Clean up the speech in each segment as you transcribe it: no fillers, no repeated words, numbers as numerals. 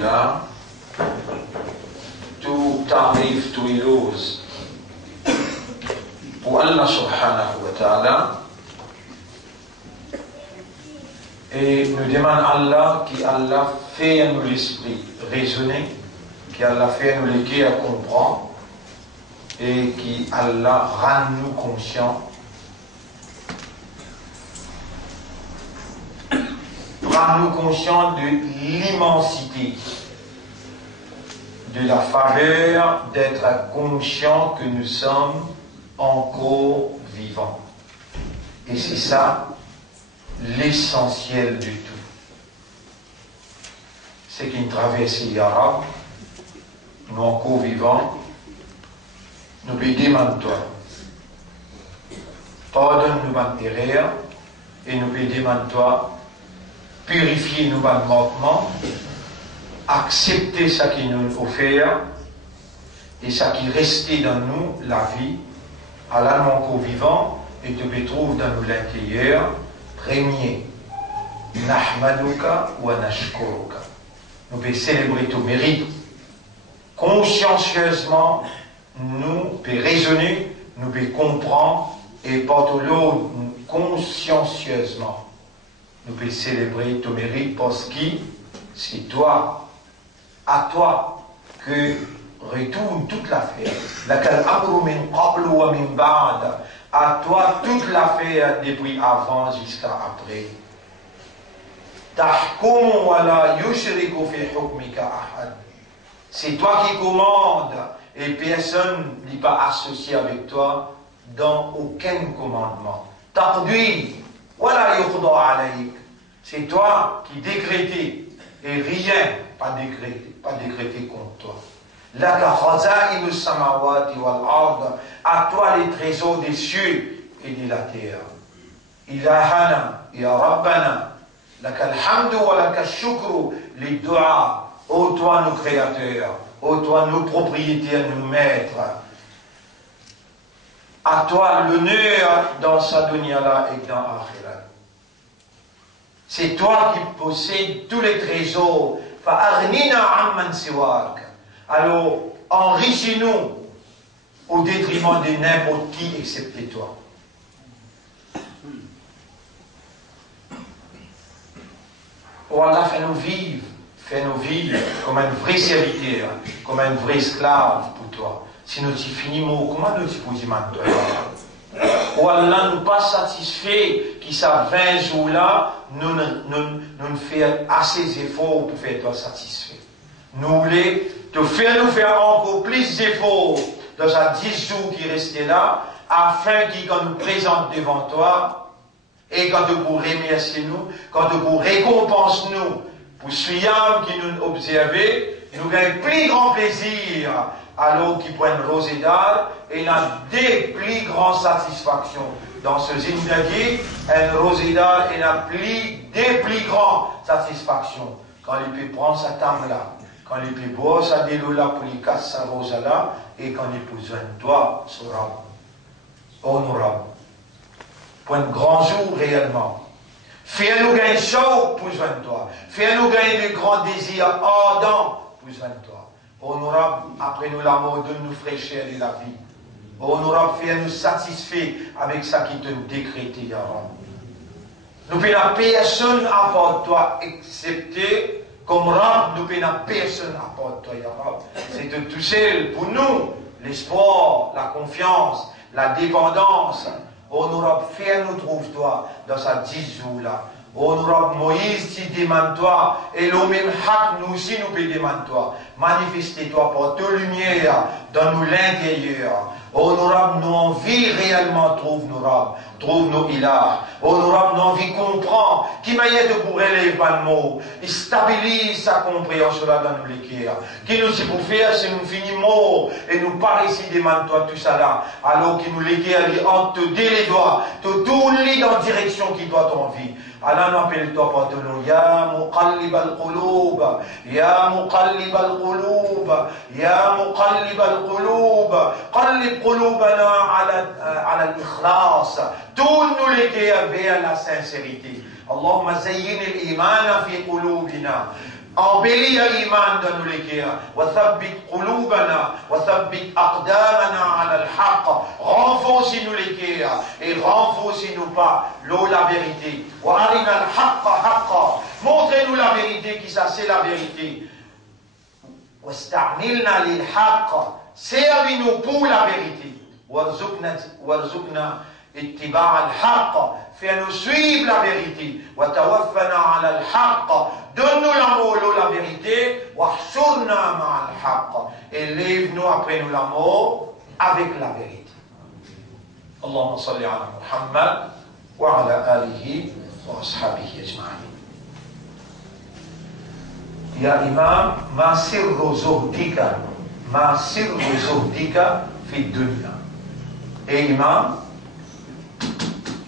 Là, tout tarif, tout ilose pour Allah subhanahu wa ta'ala, et nous demandons Allah qui Allah fait nous l'esprit raisonner, qui Allah fait nous l'équer à comprendre, et qui Allah rend nous conscients, rend-nous conscients de l'immensité, de la faveur d'être conscients que nous sommes encore vivants. Et c'est ça l'essentiel du tout. C'est qu'une traversée arabe, nous encore vivants, nous lui demandons toi. Pardonne-nous nos erreurs et nous lui demandons toi. Purifier nos manquements, accepter ce qui nous offert et ce qui restait dans nous, la vie, à l'âme encore vivant, et te retrouve dans nous l'intérieur. Premier, Nahmaduka wa nashkuruka. Nous pouvons célébrer ton mérite. Consciencieusement, nous pouvons raisonner, nous pouvons comprendre, et par l'autre, consciencieusement. Nous pouvons célébrer ton mérite parce que c'est toi, à toi, que retourne toute l'affaire. À toi toute l'affaire depuis avant jusqu'à après. C'est toi qui commandes et personne n'est pas associé avec toi dans aucun commandement. C'est toi qui décrétais et rien pas décrété contre toi. À toi les trésors des cieux et de la terre. Ilahana ya Rabbana lakal hamdu wa lakal shukru les doigts. Ô toi nos créateurs, ô toi nos propriétaires, nos maîtres. À toi l'honneur dans sa dunya-là et dans Akhirat. C'est toi qui possèdes tous les trésors. Alors, enrichis-nous au détriment de n'importe qui excepté toi. Oh Allah, fais-nous vivre comme un vrai serviteur, comme un vrai esclave pour toi. Si nous t'y finissons, comment nous t'y pouvons maintenant? Oh Allah, nous pas satisfaits qui ça 20 jours-là, nous ne faisons assez d'efforts pour faire toi satisfait. Nous voulons te faire nous faire encore plus d'efforts dans ces 10 jours qui restaient là, afin qu'il quand nous présente devant toi, et quand tu pour remercier nous, quand tu pour récompense nous, pour suivre qui nous observer, nous avons plus grand plaisir. Alors qu'ils prennent Rosédal, et il a des plus grandes satisfactions. Dans ce zindagi, un Rosédal, il a des plus grandes satisfactions. Quand il peut prendre sa table-là, quand il peut boire sa délo-là pour lui casser sa rose-là, et quand il peut besoin de toi, sera honorable. Pour un grand jour réellement. Fais-nous gagner chaud pour besoin de toi. Fais-nous gagner de grands désirs ardents pour besoin de toi. Honorable, après nous la mort, donne-nous fraîcheur de la vie. Honorable, fais-nous satisfaits avec ça qui te décrété, Ya Rab. Nous pouvons la personne à part toi, excepté, comme Rab, nous pouvons la personne à part toi, Ya Rab. C'est de tout seul pour nous, l'espoir, la confiance, la dépendance. Honorable, fais-nous trouve-toi dans sa 10 jours-là. Honorable Moïse, tu demandes toi, et le même hak, nous aussi nous pouvons demander toi. Manifestez-toi par ta lumière dans nous l'intérieur. Honorable, nous envie réellement trouve nos rabs, trouve nos ilahs. Honorable, nous envie comprendre qui manière de pour élever le mot. Il stabilise sa compréhension là dans nous l'équerre. Qui nous c'est pour faire, c'est nous finissons mort et nous pas ici demande toi tout ça là. Alors qu'il nous l'équerre, il entre te dé les doigts, te tourne dans la direction qui doit t'envie. Allah nous appelle-toi par ton nom. Ya muqallib al-qulub. Ya muqallib al-qulub. Ya muqallib al-qulub. Qallib qulubana ala al-ikhlas. Tourne-nous les cœurs vers la sincérité. Allahumma zayyin al-iman fi qulubina. embellis l'iman dans nos cœurs. وثبت قلوبنا وثبت أقدامنا على الحق. Renforcez-nous les cœurs et renforcez-nous pas la vérité. وأرنا الحق حقا. Montrez-nous la vérité qui ça c'est la vérité. واستعملنا للحق. Servez-nous pour la vérité. وارزقنا اتباع الحق. Fais-nous suivre la vérité. وتوفنا على الحق. Donne-nous l'amour, la vérité. واحشرنا مع الحق. Élève-nous après nous l'amour avec la vérité. اللهم صل على محمد وعلى آله وأصحابه أجمعين. يا إمام ما سر زهدك ما سر زهدك في الدنيا. إيه إمام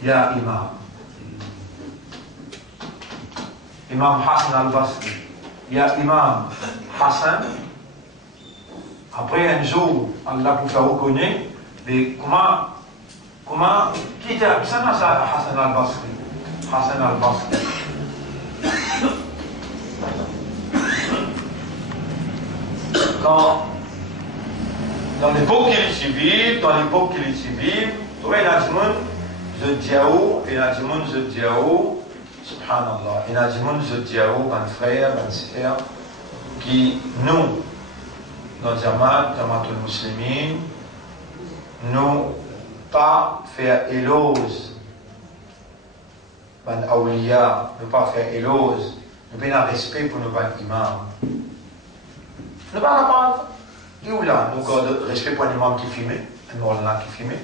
يا إمام إمام حسن البصري يا إمام حسن. Après un jour, Allah vous fait reconnaître, mais comment qui était Hassan al-Basri? Hassan al-Basri. Dans l'époque qu'il est civil, il y a du monde Zodiao, il y a du monde Zodiao, subhanallah, il y a du monde Zodiao, un frère, une sœur, qui nous, dans Jamaat al-Muslimin, nous pas faire éloge, ban awliya, ne pas faire éloge, nous pas un respect pour nos ban imams. Nous pas pas où là, nous avons respect pour un imam qui filme, un moulana qui filme,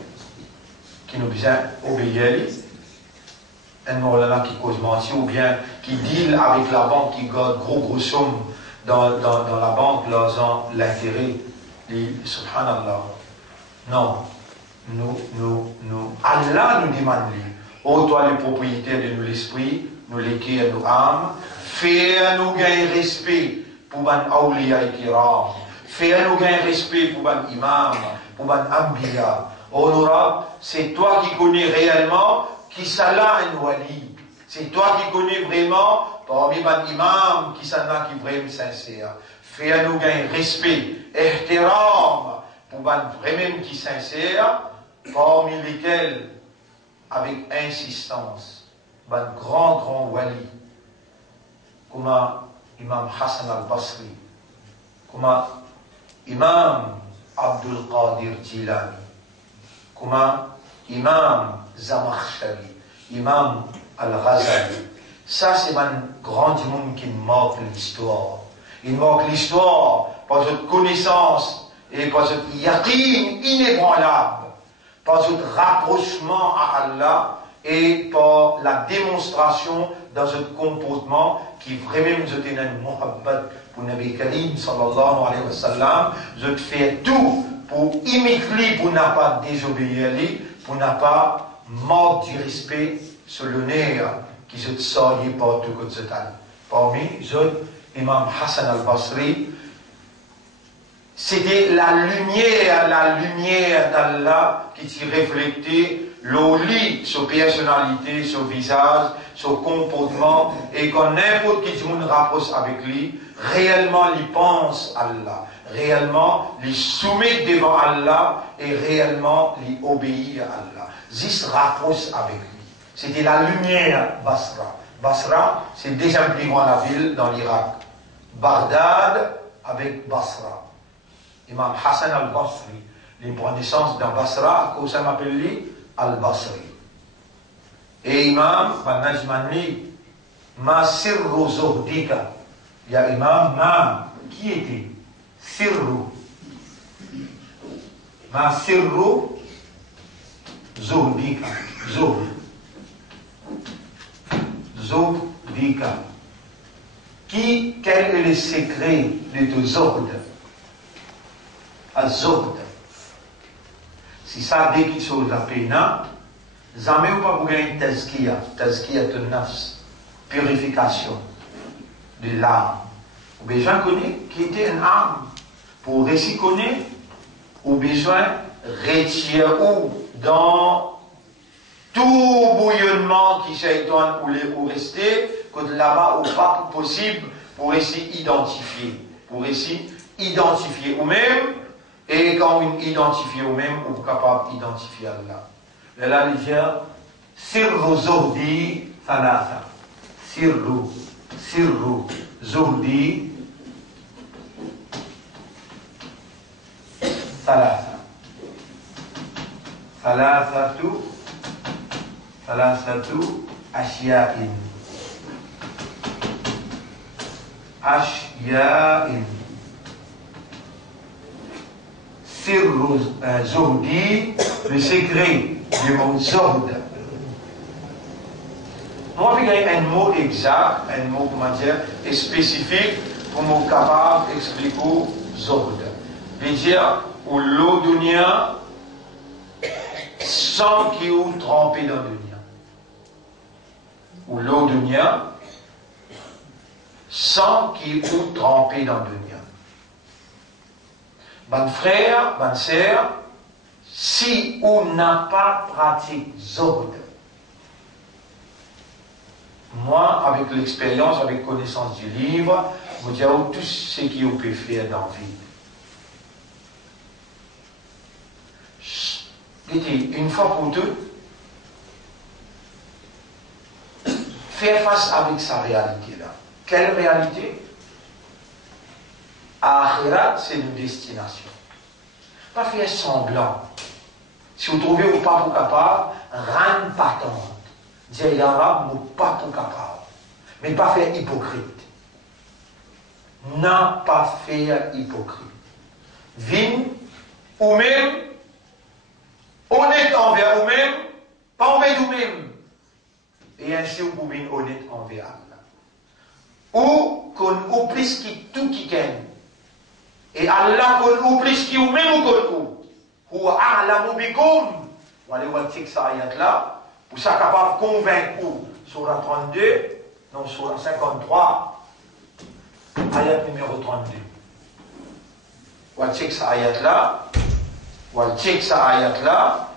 qui nous besoin obéir, un moulana qui cause mentir, ou bien qui deal avec la banque, qui garde gros sommes dans la banque, l'intérêt, subhanallah. Non. Allah nous demande, ô toi les propriétaires de nous l'esprit, nous les cœurs, nous âmes, fais-nous gagner respect pour ban awliya et kiram, fais-nous gagner respect pour ban imam, pour ban ambiya. Honorable, c'est toi qui connais réellement qui s'alla un wali. C'est toi qui connais vraiment parmi ban imam qui s'alla qui vraiment sincère. Fais-nous gagner respect, ihtiram pour ban vraiment qui sincère. Parmi lesquels, avec insistance, un grand wali, comme Imam Hassan al-Basri, comme Imam Abdul Qadir Jilani, comme Imam Zamakhshari, Imam al-Ghazali. Ça, c'est un grand monde qui marque l'histoire. Il marque l'histoire par cette connaissance et par cette yaqin inébranlable, par ce rapprochement à Allah et par la démonstration dans ce comportement qui vraiment nous a une muhabbat pour Nabi Karim sallallahu alayhi wa sallam. Je fais tout pour imiter, pour ne pas désobéir, pour ne pas manquer du respect sur le nez qui se sort partout comme ce temps. Parmi eux, Imam Hassan al-Basri, c'était la lumière d'Allah qui s'y reflétait, l'oli, sa personnalité, son visage, son comportement, et quand n'importe qui monde rapproche avec lui, réellement il pense à Allah, réellement il soumet devant Allah, et réellement il obéit à Allah. Juste rapproche avec lui. C'était la lumière Basra. Basra, c'est déjà plus loin la ville dans l'Irak. Bagdad avec Basra. Imam Hassan al-Basri, il prend naissance dans Basra, comme ça m'appelle lui, al-Basri. Et Imam Banajmani, ma sirru zuhdika. Il y a Imam Ma, qui était sirru. Ma sirru zuhdika. Zuhdika. Quel est le secret de tes zuhd? Az-zuhd. Si ça, dès qu'il chose la peine, jamais ou pas pour gagner tazkiya de nafs, purification de l'âme. Ou besoin connaître qui était une âme. Pour récit connaître, ou besoin retirer ou dans tout bouillonnement qui shaitan ou rester, que là-bas ou pas possible pour essayer d'identifier. Pour essayer d'identifier vous-même, et quand vous identifiez vous-même, vous êtes capable d'identifier Allah. Allah dit Sirru Zuhdi Thalatha. Sirru Zuhdi Thalatha. Thalathatu Ashya'in. Sirru Zuhdi, le secret du mot Zuhd. Moi, il y a un mot exact, un mot, comment dire, spécifique pour me capable d'expliquer Zuhd. Je veux dire, ou l'eau dunya sans qu'il y ait trempé dans le dunya. Ou l'eau dunya sans qu'il y ait trempé dans le dunya. Mon frère, ma sœur, si on n'a pas pratiqué Zuhd, moi, avec l'expérience, avec connaissance du livre, je dis tout ce qu'on peut faire dans la vie. Une fois pour toutes, faire face avec sa réalité-là. Quelle réalité? Akhirat, c'est une destination. Pas faire semblant. Si vous trouvez ou pas pour capable, rendre patente. Dire l'arabe, ou pas pour capable. Mais pas faire hypocrite. Non, pas faire hypocrite. Vine, ou même, honnête envers vous-même, pas envers vous-même. Et ainsi, vous pouvez être honnête envers Allah. Ou qu'on plus qui tout qui gagne. Et Allah qu'on plus qui ou même ou qu'on ou a'lamu bikum. Vous allez voir ça ayat là. Pour ça capable de convaincre sur la 32, non sur la 53, ayat numéro 32. Vous allez ça ayat là. Vous allez ça ayat là.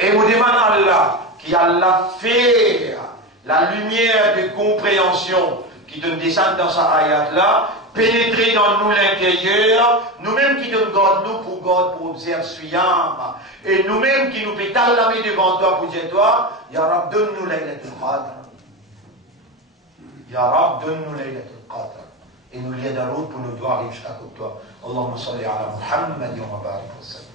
Et vous demandez à Allah qui Allah fait la lumière de compréhension qui te descend dans sa ayat là, pénétrer dans nous l'intérieur, nous-mêmes qui te gardons nous pour observer suyam, et nous-mêmes qui nous pétalons la main devant toi pour dire toi, Ya Rab, donne-nous Laylatul Qadr. Ya Rab, donne-nous Laylatul Qadr. Et nous liens dans l'autre pour nous doigts arriver jusqu'à côté de toi. Allahumma salli ala Muhammad wa barik wa sallim.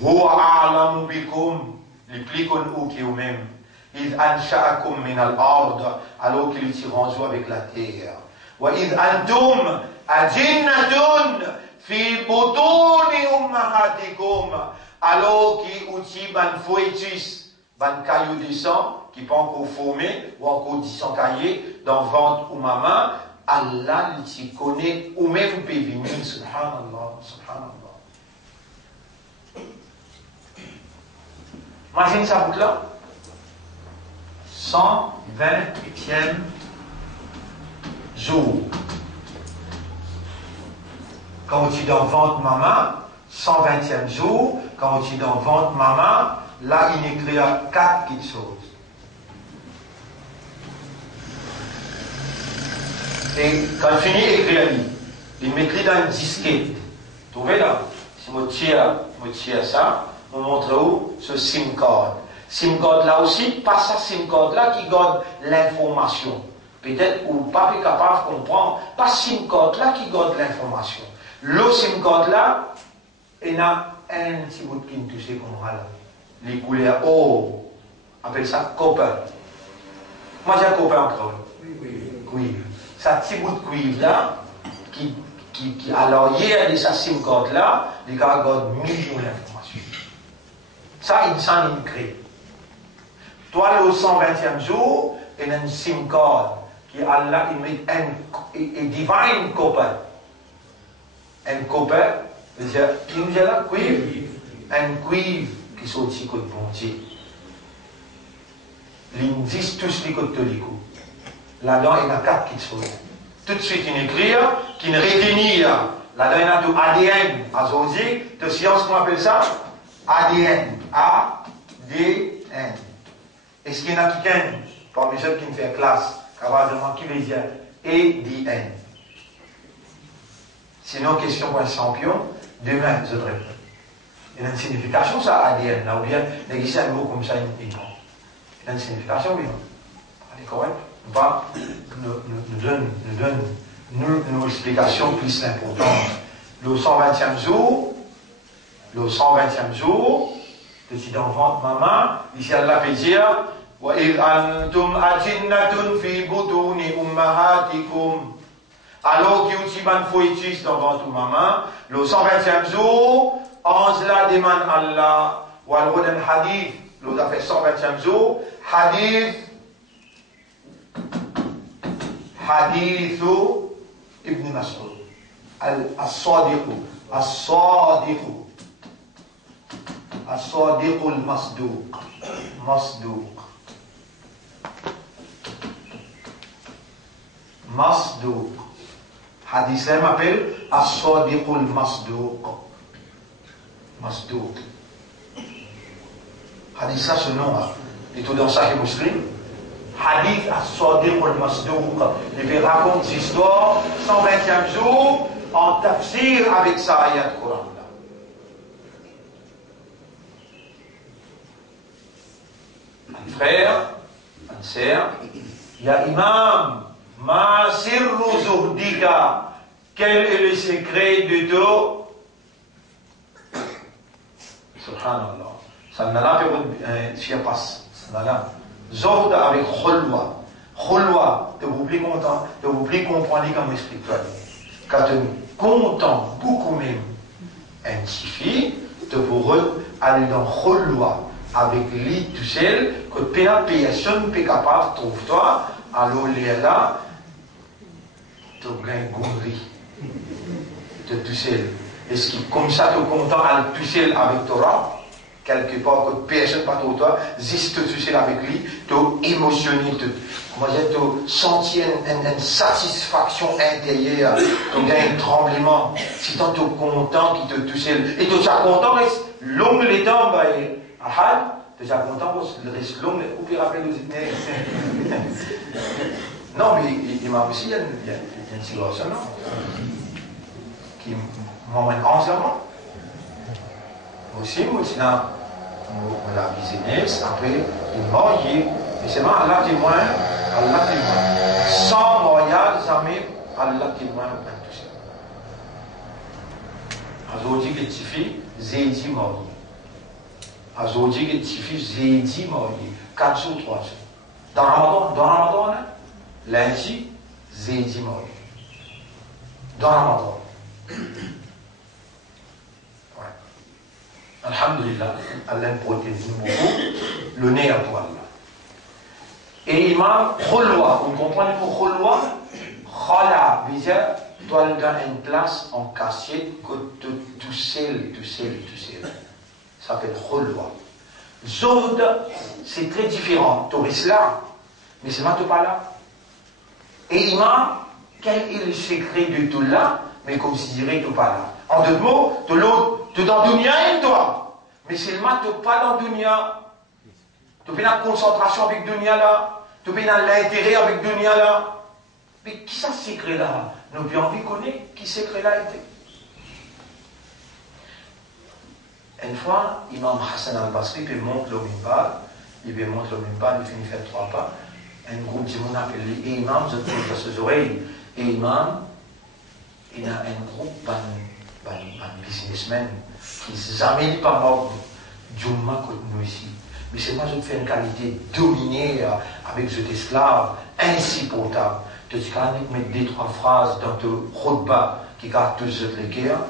Huwa a'lamu bikum, les plus connus qui vous-même. إذ أنشأكم من الأرض alors qu'il s'y rendu avec la terre. وإذ أنتم أجنة في بطون أمهاتكم alors qu'il outil ban foetus ban caillou de sang qui pas encore formé ou encore dit sans cahier dans le ventre ou maman. Allah il connaît ou même peut venir. Subhanallah, subhanallah. Imagine ça boucle là. 120e jour. Quand tu es dans le ventre maman, 120e jour, quand tu es dans le ventre maman, là il écrit 4 petites choses. Et quand il finit d'écrire, il m'écrit dans une disquette. Vous trouvez là? Si je tire ça, je vous montre où? Ce SIM card. SIM card là aussi, pas ça SIM card là qui garde l'information. Peut-être ou pas capable de comprendre, pas SIM card là qui garde l'information. Le SIM card là, il y a un petit bout qui nous touche comme ça là. Les couleurs or, on appelle ça copper. Moi j'ai un copper encore. Cuivre. Ça petit bout de cuivre là, qui alors hier de sa SIM card là, les gars gardent millions d'informations. Ça, il s'en crée. Toi, le 120e jour, il y a une SIM card qui Allah, il met un divine copper. Un copper, c'est-à-dire, qui nous dit là, cuivre. Un cuivre qui sont aussi côté bon Dieu. Ils disent tous les côtés de l'écho. Là-dedans, il y a 4 qui sont. Tout de suite, il écrit, qui ne réunit. Là-dedans, il y a tout ADN, azodi, de science, qu'on appelle ça ADN. ADN. Est-ce qu'il y en a qui gagnent? parmi ceux qui me fait classe, probablement qui veut dire ADN. Sinon, question pour un champion, demain, je réponds. Il y a une signification, ça, ADN, là, ou bien, il y a un mot comme ça, il y a une signification, oui. Elle est correcte. Va nous donne nos explications plus l'importance. Le 120e jour, le 120e jour, petit enfant de maman, ici Allah peut dire, وَإِذْ أَنْتُمْ أَجِنَّةٌ فِي بُطُونِ أُمَّهَاتِكُمْ. Alors qu'il y a une foïtus devant tout maman, le 120e jour, ange la demande Allah, ou alors un hadith, le 120e jour, hadith Ibn Mas'ud, al-Sadiq al-Masduq. Hadith là m'appelle al-Sadiq al-Masduq. Hadith là ce nom là, il est tout dans Sahih Muslim. Hadith al-Sadiq al-Masduq. Il raconte cette histoire, 120e jour, en tafsir avec sa ayat Coran. Un frère, une sœur, il y a imam, ma sirru zuhdika, quel est le secret de tout? Subhanallah. Ça n'a pas fait un passe. Ça n'a pas. Zuhd avec khulwa. Khulwa, de vous plus content, de vous plus comprendre comme spirituel. Quand tu es content, beaucoup même, un fille, de vous aller dans khulwa. Avec lui tout seul, que personne ne peut capable de trouver toi, alors là, tu as une gonnerie de tout seul. Est-ce que comme ça, tu es content à tout seul avec Torah, quelque part que personne ne peut trouver toi, juste tout seul avec lui, tu es émotionné, tu sens une satisfaction intérieure, tu as un tremblement. Si tu es content, qui te tout seul, et tu es content, long les temps, Ahad, déjà content pour le risque long, ou puis rappelle aux États. Non, mais il m'a aussi, il y a une situation, non? Qui m'emmène entièrement. Aussi, moi, sinon, on l'a business, après, il est marié, mais c'est moi, Allah témoin. Sans mariage, jamais, Allah témoin, on peut tout ça. Aujourd'hui, que tu fais, j'ai dit marié. Aujourd'hui, il suffit, j'ai dit marié, 4 jours, 3 jours. Dans Ramadan, lundi, j'ai dit marié. Dans Ramadan. Ouais. Alhamdulillah, Allah protège beaucoup, le nez à toi. Et imam, khulwa, vous comprenez pour khulwa? Khala, bizarre, toi, il donne une place en cachette, que tout seul. Ça s'appelle khulwa. Zuhd, c'est très différent. Tu restes là, mais c'est maintenant pas là. Et imam, quel est le secret de tout là, mais comme si dirait tout pas là. En deux mots, de l'autre, tu es dans dunya et toi. Mais seulement tu n'es pas dans dunya. Tu fais la concentration avec dunya là. Tu fais l'intérêt avec dunya là. Mais qui ça secret là? Nous avons envie de connaître qui secret là était. Une fois, Imam Hassan al-Basri monte le mimbar, il monte le mimbar, il finit faire 3 pas. Un groupe de monde appelle lui, et Imam, je trouve dans ses oreilles. Et Imam, il a un groupe de businessmen qui ne jamais pas mort Jumma comme nous ici. Mais c'est moi qui fais une qualité dominée avec cet esclave insupportable. Tu dis quand même mettre 2-3 phrases dans ton khutbah qui garde tous les guerres.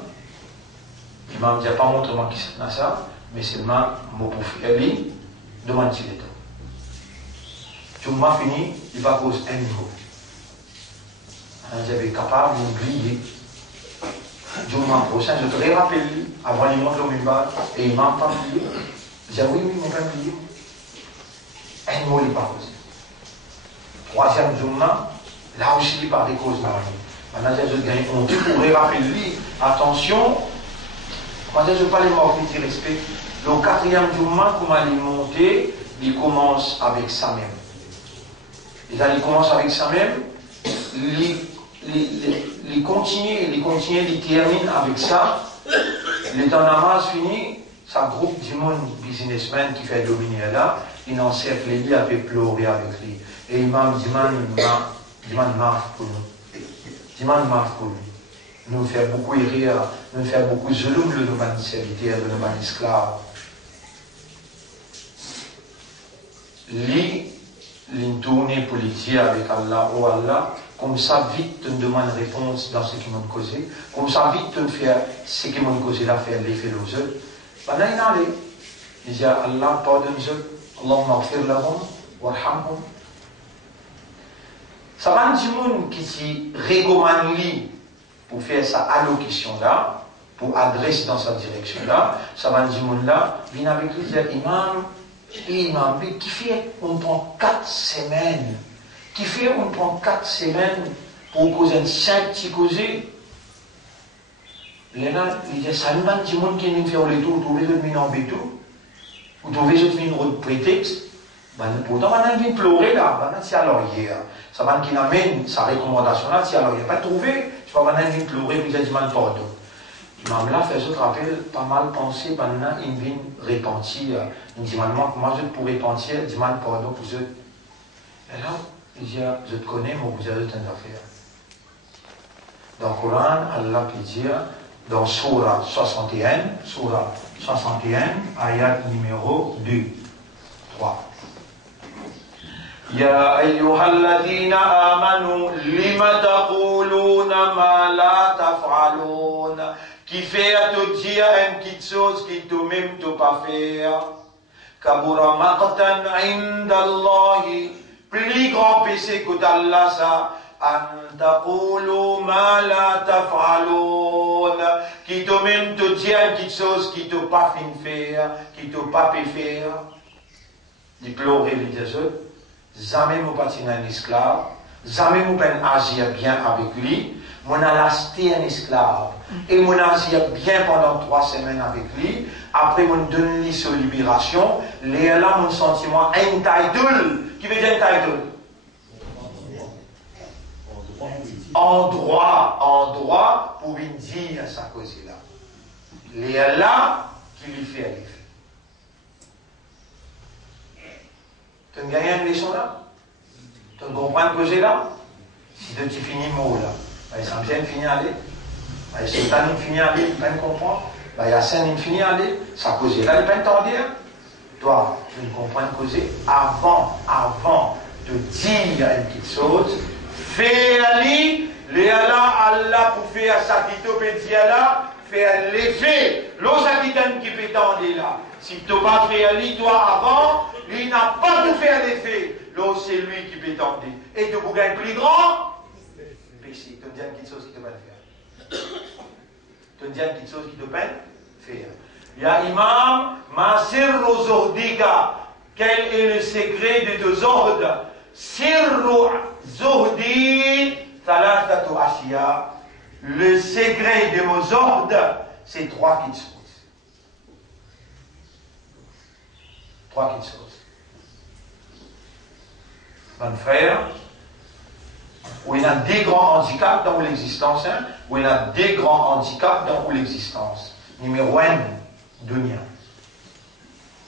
Il m'a dit pas montre moi qui c'est ça, mais seulement mon pour lui demande-t-il l'état. Tu m'as fini, il va poser un niveau. J'avais capable d'oublier. Du moment prochain, je te rappelle lui, avant il monte le mimbar, et il m'a pas oublié. J'ai dit oui, mon père oublié. Un mot il pas posé. 3e jour, là aussi il parle des causes mariées. Maintenant, je gagne honte pour rappeler lui, attention. Quand je parle de mort qui respect, le 4e jour, comment il monter, il commence avec ça même. Et là, il commence avec ça même, il continue, il termine avec ça. Les temps namaz fini, ça groupe du monde businessman qui fait dominer là, il encercle lui avec pleurer avec lui. Et l'imam demande marre pour nous. Demande marre pour nous. Nous fait beaucoup rire, nous fait beaucoup zulum de nos serviteurs, de nos esclaves. Lui, il tourne pour lui dire avec Allah, oh Allah, comme ça vite tu me demandes réponse dans ce qui m'ont causé, comme ça vite tu me fais ce qui m'ont causé là, faire l'effet aux autres. Pendant il allait, il dit Allah pardonne-eux, Allahumma gfir lahum, warhamhum. Ça va du monde qui s'y recommande lui pour faire sa allocution là, pour adresser dans sa direction là, ça va du monde là, vient avec lui dire imam, qui fait on prend 4 semaines. Qui fait on prend 4 semaines pour causer 5 petits causés. Là, il dit ça nous va du monde qui vient faire le tour, trouver le mine en bétou, ou trouver le mine de prétexte. Pourtant, on vient pleurer là, si alors hier. Ça va qui amène sa recommandation là, si alors il n'y a pas trouvé, tu vas maintenant venir pleurer, puis il dit pardon. L'imam là fait autre rappel, pas mal pensé, maintenant il vient repentir. Il dit moi je pourrais repentir, il dit pardon pour eux. Et là, il dit je te connais, mais vous avez une affaire. Dans le Coran, Allah peut dire, dans Surah 61, ayat numéro 2, 3. يا أيها الذين آمنوا لم تقولون ما لا تفعلون qui fait à te dire une petite chose qui toi-même ne pas faire. Kabura maqtan indallahi, plus grand péché que d'Allah ça, an taqulu ma la taf'alun, qui toi-même te dit une petite chose qui ne pas fin faire, qui ne pas pu faire. Il pleurait les deux. Jamais mon parti un esclave, jamais mon peine agir bien avec lui, mon a lasté un esclave, et mon agir bien pendant 3 semaines avec lui, après mon donne lui sa libération, là mon sentiment entitled, qui veut dire entitled? En droit pour lui dire sa cause là. Là qui lui fait l'effet. Tu ne gagnes une leçon là? Tu ne comprends que j'ai là? Si tu finis le mot là, il s'en vient finir aller. Il s'en vient finir aller, il ne peut pas comprendre. Il y a scène finir aller, ça cause là, il ne peut pas dire. Toi, tu ne comprends que j'ai avant de dire une petite chose, fais aller, Allah pour faire sa petite là, faire l'effet. L'autre qui peut t'en là. Si tu n'as pas fait aller, toi avant, il n'a pas tout fait l'effet. Là, c'est lui qui peut t'en dire. Et tu peux gagner plus grand péché. Tu me dis une petite chose qui te peut faire. Tu me dis une petite chose qui te peut faire. Il y a Imam Masirru Zuhdika. Quel est le secret de deux ordres? Sirru Zuhdi Thalathatu Ashiya. Le secret de mes ordres, c'est 3 petites choses. 3 petites choses. Mon frère, où il y a des grands handicaps dans l'existence, où il y a des grands handicaps dans l'existence. Numéro 1, dunya.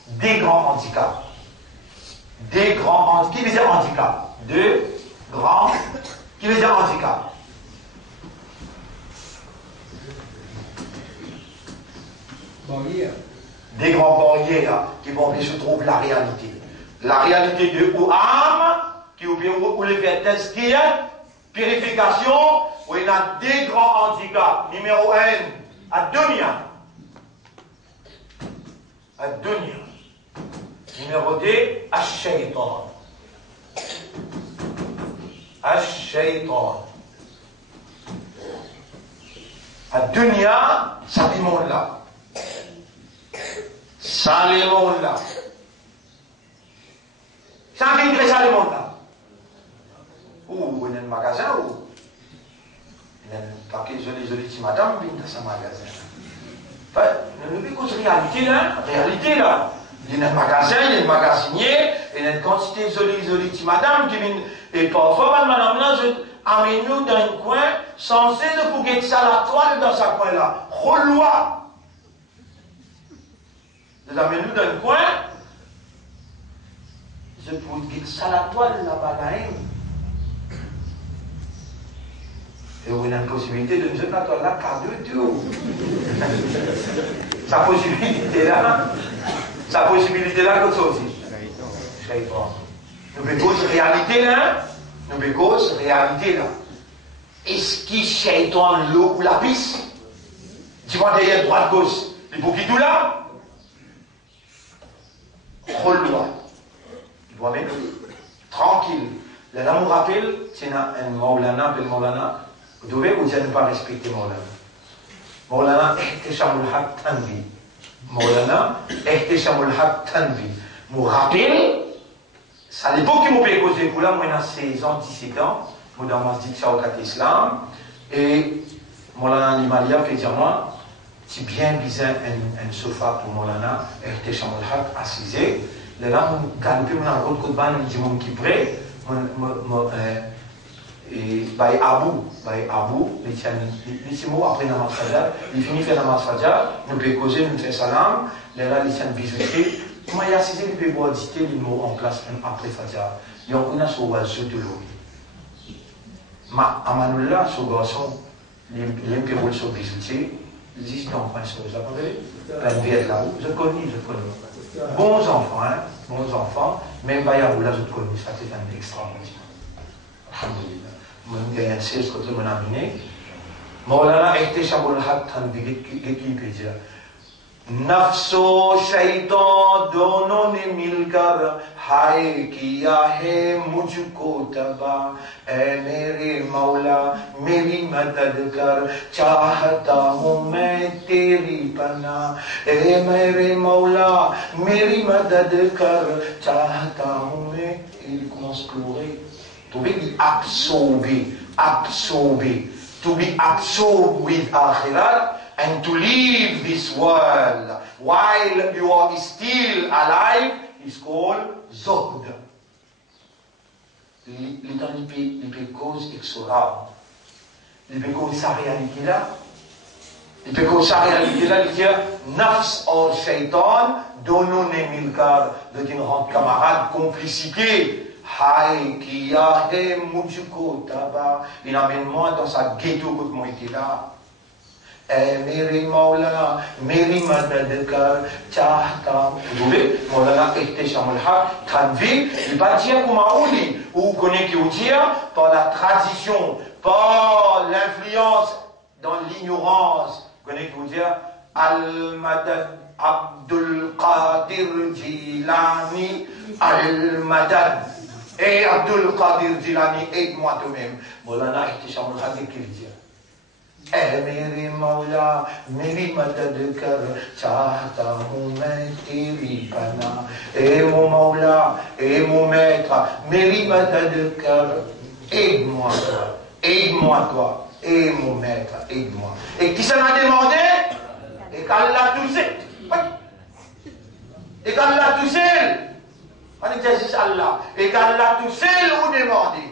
Des grands handicaps. Des grands handicaps. Qui veut dire handicap? 2 grands. Qui veut dire handicap? Des grands barrières qui vont empêcher de trouver la réalité. La réalité de Ouham, qui ou les fait tester, purification, où il y a des grands handicaps. Numéro 1, à dunya. À dunya. Numéro 2, à shaitan. À shaitan. À dunya, ça dit monde là. Ça les monde là. Ça qui crée ça les monde là. Ou il y a un magasin ou il y a un paquet de jolis madame qui dans ce magasin. Enfin, nous ne vivons pas réalité là. Il y a un magasin, il y a un magasinier, il y a une quantité de jolis madame qui viennent Et parfois, madame là, je amène nous dans un coin, censé de pouvoir ça la toile dans sa coin là. Relois. Je amène nous dans un coin, je peux dire ça la toile là-bas là. Et on a une possibilité de nous jeter la toile là, car de tout. Sa possibilité là, que ça aussi. Nous bécause réalité là, Est-ce qu'il shaitan l'eau ou la piste? Dis-moi derrière droite gauche, les bouquets tout là? Rôle-toi. Tu vois même? Tranquille. Là, on me rappelle, c'est un Maulana, appelle Maulana. Vous devez vous dire ne pas respecter Maulana. Maulana, ihtishamul haq tanvi. Maulana, ihtishamul haq tanvi. Je me rappelle, c'est à l'époque que je me causé pour là, moi, j'ai 16 ans, 17 ans, moi, dans ma dit au Islam, et Maulana Limalia fait dire moi, c'est bien bizarre un sofa pour Maulana, ihtishamul haq assisé. Là, on galopé, on a un autre coup de bain, on dit mon qui prêt, et Abu, les mots après Namaz Fajr, il finit faire Namaz Fajr, nous peut causer, nous fait salam, là, il s'est visité. Comment il a cessé de pouvoir dicter les mots en place après Fajr? Il y a un sur oiseau de l'eau. Ma Amanullah, ce garçon, il aime que vous le visiter, il dit non, pas ce que vous avez, je connais. Bons enfants, même Bayabou, là, je connais, ça c'est un extraordinaire. Alhamdulillah. Je suis un 16 côté de mon ami. Maulana ihtishamul haq tanbi qui नफ्सो शैतान दोनों ने मिलकर हाय किया है मुझको तबाह ऐ मेरे मौला मेरी मदद कर चाहता हूँ मैं तेरी पनाह ऐ मेरे मौला मेरी मदद कर चाहता हूँ मैं il commence à pleurer to be absorbed with akhirat and to leave this world while you are still alive is called Zohd. L'éternité, il peut cause exorable. Il peut cause sa réalité là. Il peut cause sa réalité là, il dit Nafs or Shaitan, donnons les milkar, de dire rendre camarade, complicité. Hai kiya he mujhko taba. Il amène moi dans sa ghetto quand moi était là. मेरे मौला मेरी मदद कर चाहता हूँ मौलाना ihtishamul haq tanvi il va dire comme Aouli ou vous connaissez qui vous dire par la tradition par l'influence dans l'ignorance vous connaissez qui vous dire Al-Madad Abdul Qadir Jilani Al-Madad et Abdul Qadir Jilani aide-moi toi-même Mawlana ihtishamul haq qui veut dire ऐ मेरे मौला मेरी मदद कर चाहता हूँ मैं तेरी पनाह ऐ mon मौला ऐ mon maître मेरी मदद कर aide-moi toi et mon maître aide-moi et qui s'en a demandé et qu'Allah tout seul et qu'Allah tout seul on exerce Allah et qu'Allah tout seul vous demandez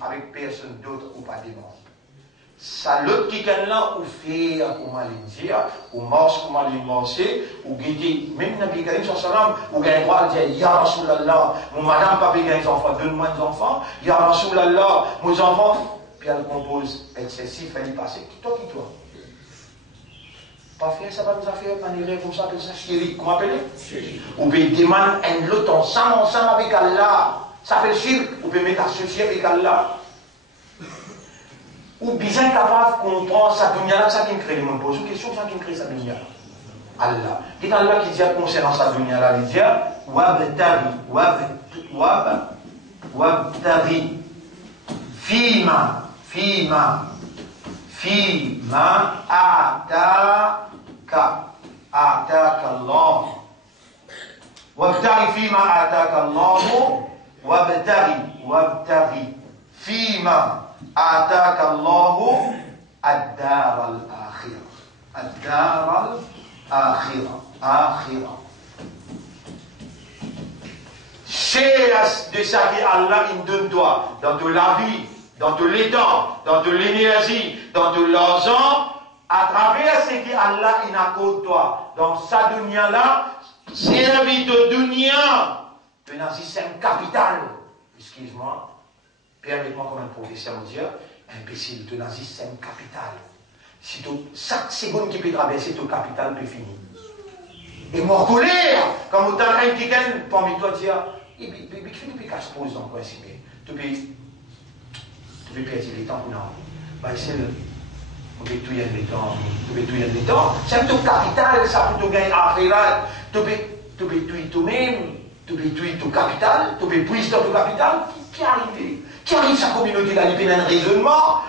avec personne d'autre ou pas demande. Ça l'autre qui est là, ou fait, comment les dire, ou marche, comment les marcher, ou guider, même Nabi Karim sallam, ou gagne droit de dire, Ya Rasulallah, mon madame, papa, gagne des enfants, donne-moi des enfants, Ya Rasulallah, mes enfants, puis elle compose excessif, elle y passe, toi. Pas faire, ça va nous faire manière comme ça, appelle ça chéri, comment appeler? Ou bien demande un l'autre ensemble avec Allah, ça fait shirk, ou bien mettre associé avec Allah. Ou bien capable de comprendre sa dunya là, ça qui me crée, je me pose une question, ça qui me crée sa dunya. Allah. Qui est Allah qui dit concernant sa dunya là, il dit wabtaghi fima ataka Allah. Wabtaghi fima ataka Allah. Wabtaghi fima آتاك الله الدار الآخرة. cherche de ça que Allah il donne toi, dans toute la vie, dans tout le temps, dans toute l'énergie, dans tout l'argent, à travers ce que Allah il accorde toi, dans sa dunya là, servir de dunya, tu n'as un capital. Excuse-moi, permets-moi comme un professeur me dire, imbécile, tu n'as un capital. Si chaque seconde qui peut traverser ton capital peut finir. Et moi, colère, quand vous avez quelqu'un parmi toi, dire, il fait qu'à se poser dans le principe. Tu peux perdre le temps, non. Bah, c'est le. Tu peux tout y aller le temps. Tu peux tout y aller le temps. C'est ton capital, ça peut te gagner à faire. Tu peux tout toi-même. Tu peux tout ton capital. Tu peux puiser ton capital. Qui arrive? Qui arrive sa communauté là, il fait un raisonnement.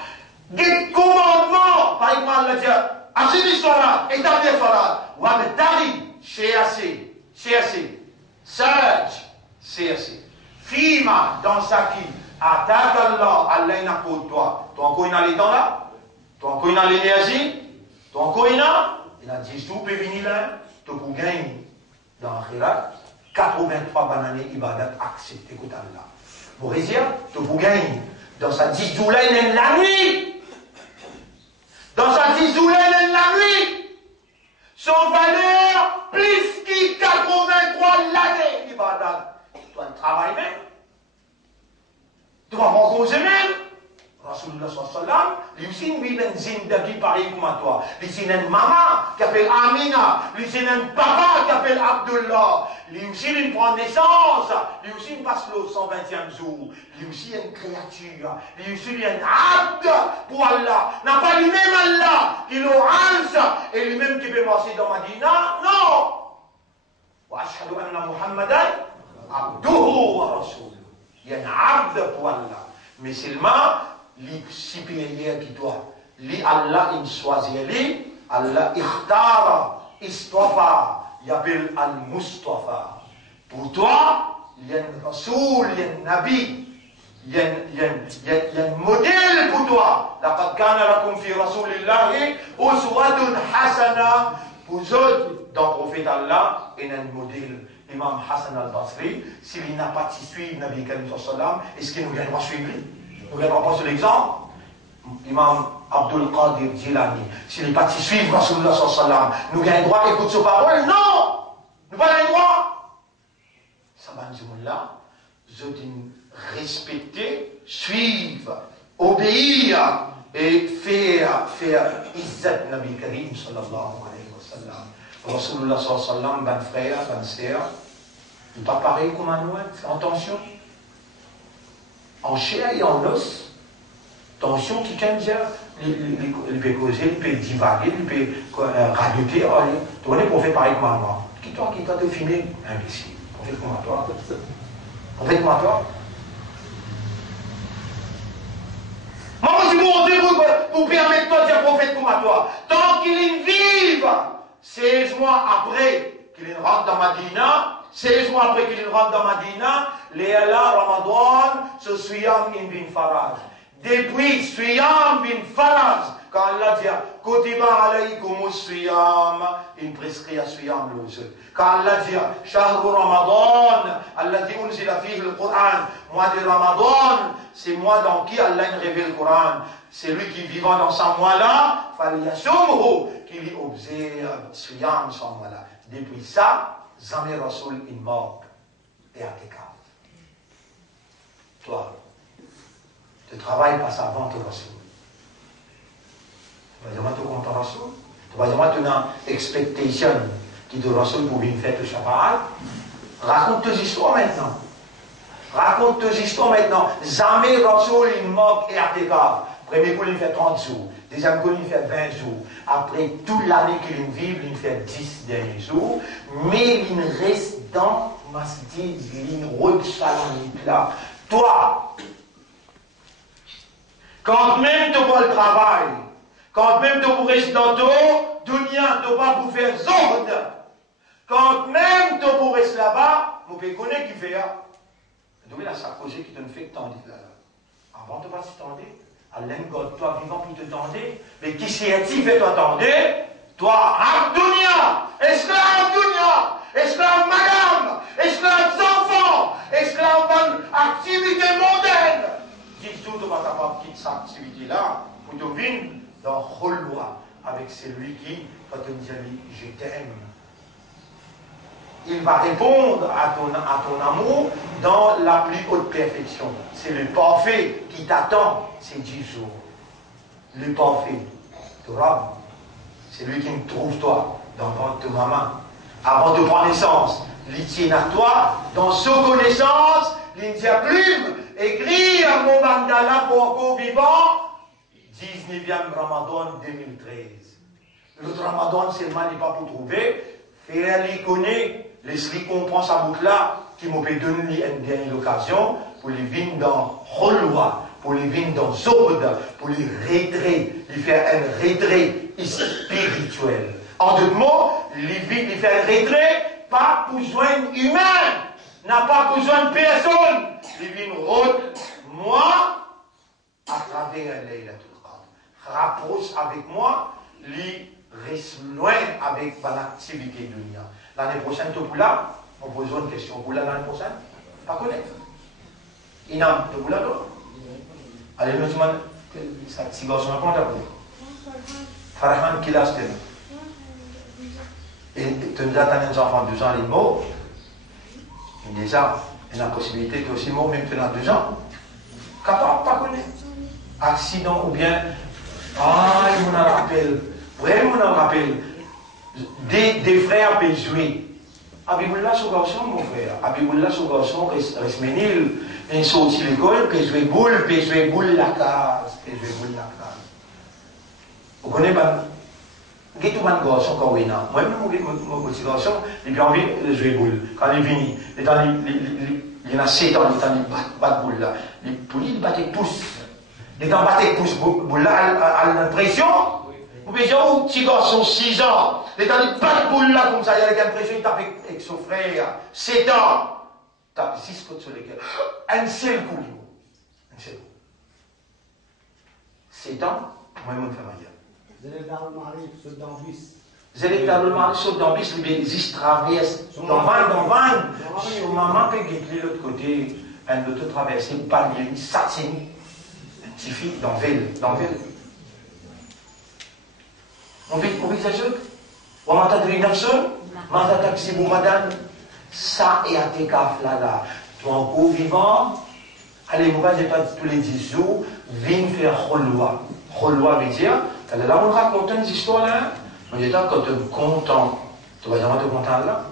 Des commandements. Par exemple, on va dire, Achille Solat, établir Solat. Ou avec Tari, CAC, CAC. Fima, dans sa qui, attaque Allah, Allah n'a pas toi. Tu as encore une allée dans là? Tu as encore une l'énergie? Tu as encore une? Il a dit, tout peut venir là. Tu peux gagner dans l'Akhirat 83 bananes ibadat accepté côté Allah. Pour dire, tu peux gagner dans sa 10 jours là, la nuit. Dans sa 10 jours là, la nuit. Son valeur plus que 83 l'année ibadat. Tu dois travailler même. Tu vas rencontrer même. Rasulullah sallam, lui aussi une zine de vie pareil comme à toi. Lui aussi une maman qui s'appelle Amina. Lui aussi un papa qui s'appelle Abdullah. Lui aussi il prend naissance. Lui aussi il passe le 120e jour. Lui aussi une créature. Lui aussi il est un abd pour Allah. N'a pas lui-même Allah qui l'orange et lui-même qui peut marcher dans Madina. Non. Wa ashhadu anna Muhammadan abduhu wa rasuluhu. Il y a un abd pour Allah. Mais seulement les supérieurs qui doivent, les Allah il choisit, les Allah ikhtara, istafa, il appelle al-Mustafa. Pour toi, il y a un Rasoul, il y a un Nabi, il y a un modèle pour toi. Laqad kana lakum fi rasulillahi uswatun hasana. Pour eux, dans le prophète Allah, il y a un modèle. Imam Hassan al-Basri, s'il n'a pas suivi Nabi Karim sallam, est-ce qu'il nous viendra suivre? Nous ne viendrons pas sur l'exemple. Imam Abdul Qadir Jilani, s'il n'est pas suivre Rasulullah sallam, nous avons droit d'écouter ses paroles? Non! Nous n'avons pas le droit. Ça va nous là, je dis respecter, suivre, obéir et faire izzat Nabi Karim sallallahu alayhi wa sallam. Rasulullah sallam, ben frère, ben sœur, n'est pas pareil comme un nous, en tension. En chair et en os. Tension qui quand dire, il peut causer, il peut divaguer, il peut radoter. Tu vois, le prophète pareil comme moi. Qui toi te filmer? Imbécile. Prophète comme toi. Prophète comme toi. Moi, je vous demande pour permettre toi de dire prophète comme toi. Tant qu'il vive, 16 mois après qu'il rentre dans Madina, 16 mois après qu'il rentre dans Madina, Léala Ramadan, ce Suyam bin Faraj. Depuis Suyam bin Faraj, quand Allah dit Kotiba alaykum Suyam, il prescrit à Suyam le jeûne. Quand Allah dit Shahru Ramadan, Allah dit Unzila fihi le Coran, mois de Ramadan, c'est moi dans qui Allah révèle le Coran. C'est lui qui vivant dans ce mois-là, Faliyasumhu, qu'il y observe Suyam ce mois-là. Depuis ça, Zamir Rasoul est mort et à tes caves. Toi, tu travailles pas ça avant ton Rasoul. Tu vas dire, tu comptes ton Rasoul. Tu vas dire, tu as une expectation qui de Rasoul pour une fête au Shabbat. Raconte tes histoires maintenant. Raconte tes histoires maintenant. Zamir Rasoul est mort et à tes caves. Premier coup, il fait 30 jours. Deuxième coup, il fait 20 jours. Après toute l'année qu'il vit, il fait 10 derniers jours. Mais il reste dans Masjid, il reste là. Toi, quand même tu vas le travail, quand même tu vas rester dans ton dunya, tu vas pour faire zord. Quand même tu vas rester là-bas, vous pouvez connaître qui fait. Donc là, ça cause qui te fait tendre là. Avant de pas s'y tendre. Allah, toi vivant pour te tendre, mais qui c'est-il fait t'attendre? Toi, Abdounia, esclave Dunia, esclave madame, esclave enfant, esclave d'une activité mondaine. Dis-tu, tu vas capable de quitter cette activité-là pour te venir dans Kholwa avec celui qui, quand tu dis je t'aime, il va répondre à ton amour dans la plus haute perfection. C'est le parfait qui t'attend ces 10 jours. Le parfait, tu vois, c'est lui qui me trouve toi dans le ventre de maman. Avant de prendre naissance, il tient à toi, dans sa connaissance, il dit à plume, écrit à mon mandala pour encore vivant, 19e Ramadan 2013. L'autre Ramadan, seulement n'est pas pour trouver, faire-les connaître, laisse-les comprendre sa boucle-là, qui m'a donné une dernière occasion pour les venir dans Kholwa, pour les venir dans Zobd, pour les retrait, les faire un retrait spirituel. En deux mots, les faire un retrait, pas besoin humain, n'a pas besoin de personne. Les venir moi, à travers Laylatul Qadr. Rapproche avec moi, les reste loin avec l'activité de l'Unia. L'année prochaine, tu es là, on pose une question. Vous l'année prochaine? Pas connaître. Inam, tu es là, non? Allez, nous demandons, ça petit garçon, comment t'appelles? Farhan, qui l'a acheté? Et tu nous attends des enfants de 2 ans, les mots. Déjà, il y a la possibilité que aussi mots, même tu as 2 ans. Capable, pas connaître. Accident ou bien, il me rappelle. Vraiment, on rappelle, des frères peuvent jouer. Abibullah, ce garçon, mon frère. Abibullah, ce garçon, reste menil. Il sortit de l'école, peut jouer boule la case. Vous connaissez pas? Il y a tout le garçon qui est là. Moi-même, mon petit garçon, il a envie de jouer boule. Quand il vient, il y a 7 ans, il bat boule là. Pour lui, il battait pouce. Il battait pouce boule là, à l'impression. Vous pouvez dire, oh, petit garçon, 6 ans, il est dans les pas de boule là, comme ça, il y a l'impression, il tape avec son frère, 7 ans. Tape 6 côtes sur lesquels. Un seul coup, un seul coup. 7 ans, moi, je me fais ma gueule. Vous allez dans le mari, saute dans le bis. Vous allez dans le mari, saute dans le bis, les bénéfices traversent. Dans van. Maman peut guider l'autre côté, un autre traverser, palier, une satine. Un petit fille dans ville. On vit ça, on m'a dit une personne, m'a dit que madame, ça est à tes cafes là. Toi encore vivant, allez, vous ne pas tous les 10 jours, viens faire Kholwa. Kholwa veut dire, là on raconte une histoire là, on dit quand tu es content, tu vas dire tu es content là.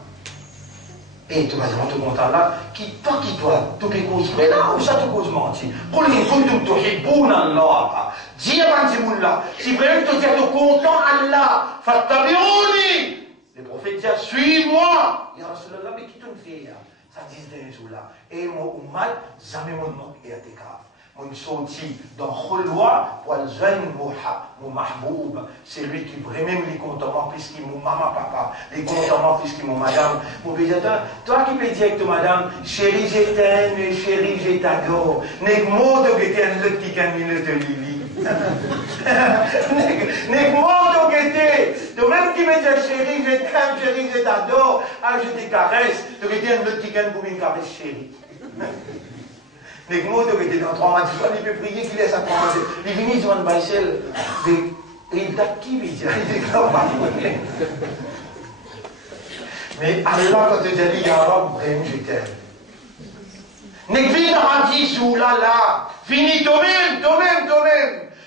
Et tu vas dire tu es content là, qui toi, tu peux causer, mais là, où ça te cause mentir. Pour les gens qui te répondent à Allah. Dis à Manzimoula, si vraiment tu es content Allah, fattabirouni. Le prophète dit, suis-moi. Ya Rasulallah, mais qui te fait ça dit des jours là. Et mon ummat, jamais mon nom est à tes caves. Mon sorti dans Kholwa, pour le jeune mon mahboub, c'est lui qui vraiment les contemple plus qu'il mon maman, papa, les contemple plus qu'il mon madame. Mon pédiatre, toi qui peux dire que madame, chérie, je t'aime, chérie, je t'adore. N'est mot de guetter l'autre qui gagne le lili. N'est mot de guetter. De même qui me dit chérie, je t'aime, chérie, je t'adore. Ah, je te caresse. De guetter l'autre qui gagne pour une caresse chérie. Les mots de était dans 3 mois, il peut prier qu'il laisse à 3 mois. Il vient sur un baissel, il t'a qui veut dire, mais Allah, quand tu dis, ya Rab, vraiment, je t'aime. N'est vite à 10 jours là, finis toi-même,